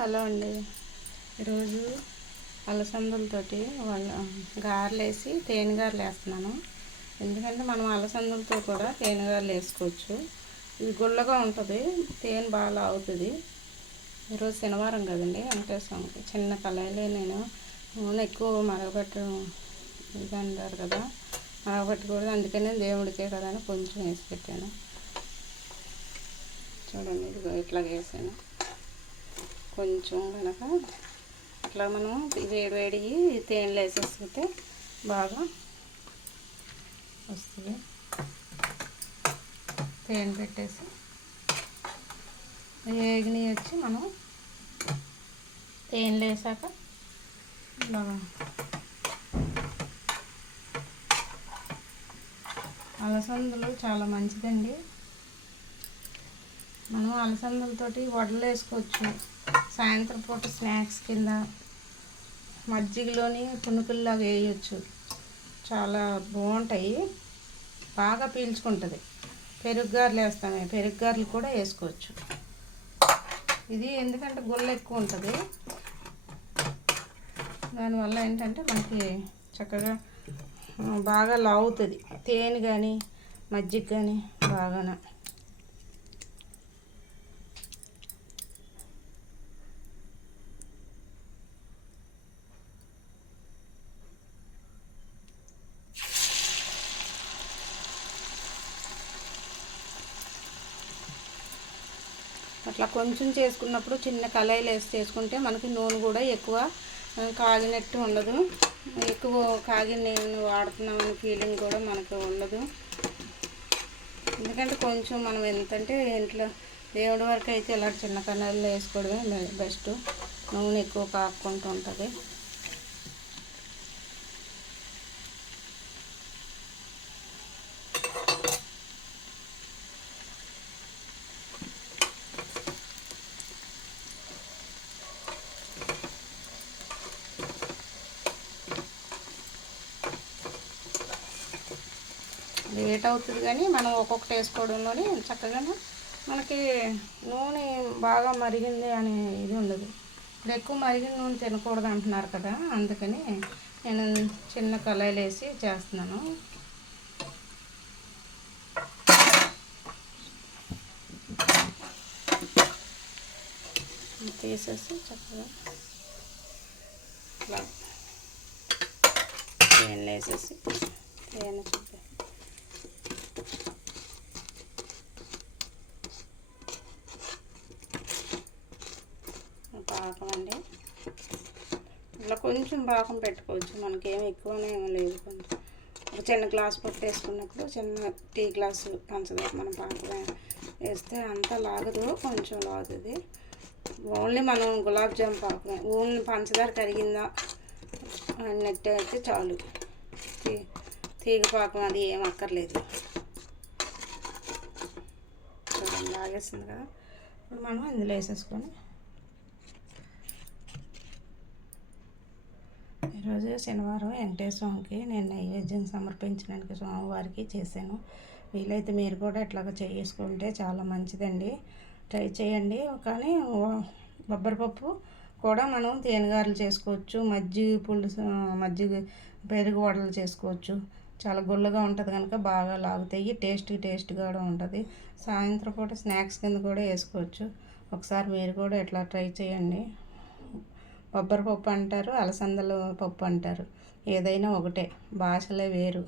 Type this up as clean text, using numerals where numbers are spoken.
Hello అండి. ఈరోజు అలసందలతోటి గారెలు వేసి తేనె గారెలు వేస్తున్నాను. ఎందుకంటే మనం అలసందలతో కూడా తేనె గారెలు వేసుకోవచ్చు. ఇది గుల్లగా ఉంటుంది, తేనె బాగా లాగుతుంది. ఈరోజు శనివారం కదండి, వెంకటేశ్వరకి చిన్న కళాయిలో నేను నూనె ఎక్కువ మరగబెట్టడం ఇది అంటారు కదా, మరగబెట్టకూడదు. అందుకనే దేవుడికే కదా అని కొంచెం వేసి పెట్టాను. చూడండి, ఇదిగో ఇట్లా వేసాను. కొంచెం కనుక అట్లా మనం వేడివేడికి తేనెలు వేసేసుకుంటే బాగా వస్తుంది. తేనె పెట్టేసి వేగిని వచ్చి మనం తేనెలు వేసాక బాగా అలసందలు చాలా మంచిదండి. మనం అలసందలతోటి వడలు వేసుకోవచ్చు. సాయంత్రం పూట స్నాక్స్ కింద మజ్జిగలోని పునుకుల్లాగా వేయచ్చు. చాలా బాగుంటాయి, బాగా పీల్చుకుంటుంది. పెరుగుగారెలు వేస్తామే, పెరుగుగారెలు కూడా వేసుకోవచ్చు. ఇది ఎందుకంటే గుల్ల ఎక్కువ ఉంటుంది, దానివల్ల ఏంటంటే మనకి చక్కగా బాగా లాగుతుంది. తేనె కానీ మజ్జిగ కానీ బాగా అట్లా కొంచెం చేసుకున్నప్పుడు చిన్న కళాయిలు వేసి చేసుకుంటే మనకి నూనె కూడా ఎక్కువ కాగినట్టు ఉండదు. ఎక్కువ కాగిన నేను వాడుతున్నామని ఫీలింగ్ కూడా మనకు ఉండదు. ఎందుకంటే కొంచెం మనం ఎంతంటే ఇంట్లో దేవుడి వరకు అయితే ఇలా చిన్న కళాయిలు వేసుకోవడమే బెస్ట్. నూనె ఎక్కువ కాకుంటూ ఉంటుంది. లేట్ అవుతుంది కానీ మనం ఒక్కొక్కటి వేసుకోవడంలోనే చక్కగా మనకి నూనె బాగా మరిగింది అనే ఇది ఉండదు. ఇప్పుడు ఎక్కువ మరిగిన నూనె తినకూడదు అంటున్నారు కదా, అందుకని నేను చిన్న కళాయిలు వేసి చేస్తున్నాను. తీసేసి చక్కగా ఇట్లా తేనెలు వేసేసి తేనె చూపి పాకం అండి. ఇట్లా కొంచెం పాకం పెట్టుకోవచ్చు, మనకేం ఎక్కువనే లేదు. కొంచెం ఒక చిన్న గ్లాస్ పట్టు వేసుకున్నప్పుడు చిన్న టీ గ్లాసు పంచదార మనం పాకం వేస్తే అంతా లాగదు, కొంచెం లాగుతుంది. ఓన్లీ మనం గులాబ్ జామ్ పాకమే, ఓన్లీ పంచదార కరిగిందా అన్నట్టు అయితే చాలు. తీగ పాకం అది ఏం అక్కర్లేదు. చూడండి లాగేస్తుంది కదా, ఇప్పుడు మనం ఇందులో వేసేసుకొని ఈరోజు శనివారం వెంకటేశ్వరకి నేను నైవేద్యం సమర్పించడానికి స్వామివారికి చేశాను. వీలైతే మీరు కూడా ఇట్లాగా చేసుకుంటే చాలా మంచిదండి, ట్రై చేయండి. కానీ బొబ్బరిపప్పు కూడా మనం తేనెగారెలు చేసుకోవచ్చు, మజ్జిగ పులుసు మజ్జిగ పెరుగు వడలు చేసుకోవచ్చు. చాలా గుల్లగా ఉంటుంది కనుక బాగా లాగుతాయి, టేస్ట్గా కూడా ఉంటుంది. సాయంత్రం పూట స్నాక్స్ కింద కూడా వేసుకోవచ్చు. ఒకసారి మీరు కూడా ఇట్లా ట్రై చేయండి. బొబ్బరిపప్పు అంటారు, అలసందల పప్పు అంటారు, ఏదైనా ఒకటే, భాషలే వేరు.